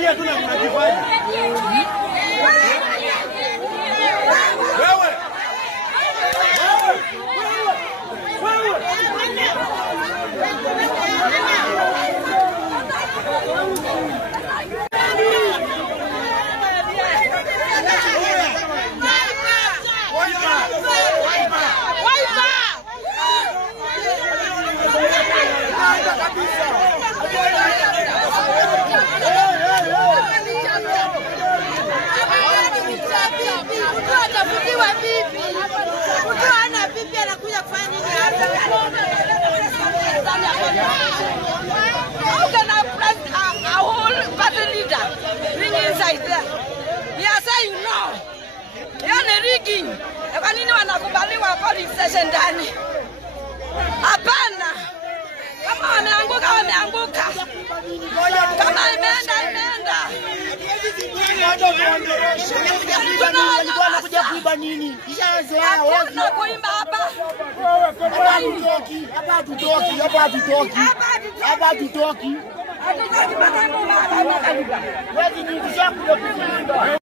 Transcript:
Tunaangalia tu na tunajifanya. Wewe. How can I press a whole party leader bring inside there? We are saying no. Yana rigging. Kwa nini wanakubaliwa police station ndani? Hapana. Kama wameanguka wameanguka. Kama imeenda imeenda. Wanakuja kuiba nini? Hakuna kuimba hapa. Hapa hatutoki.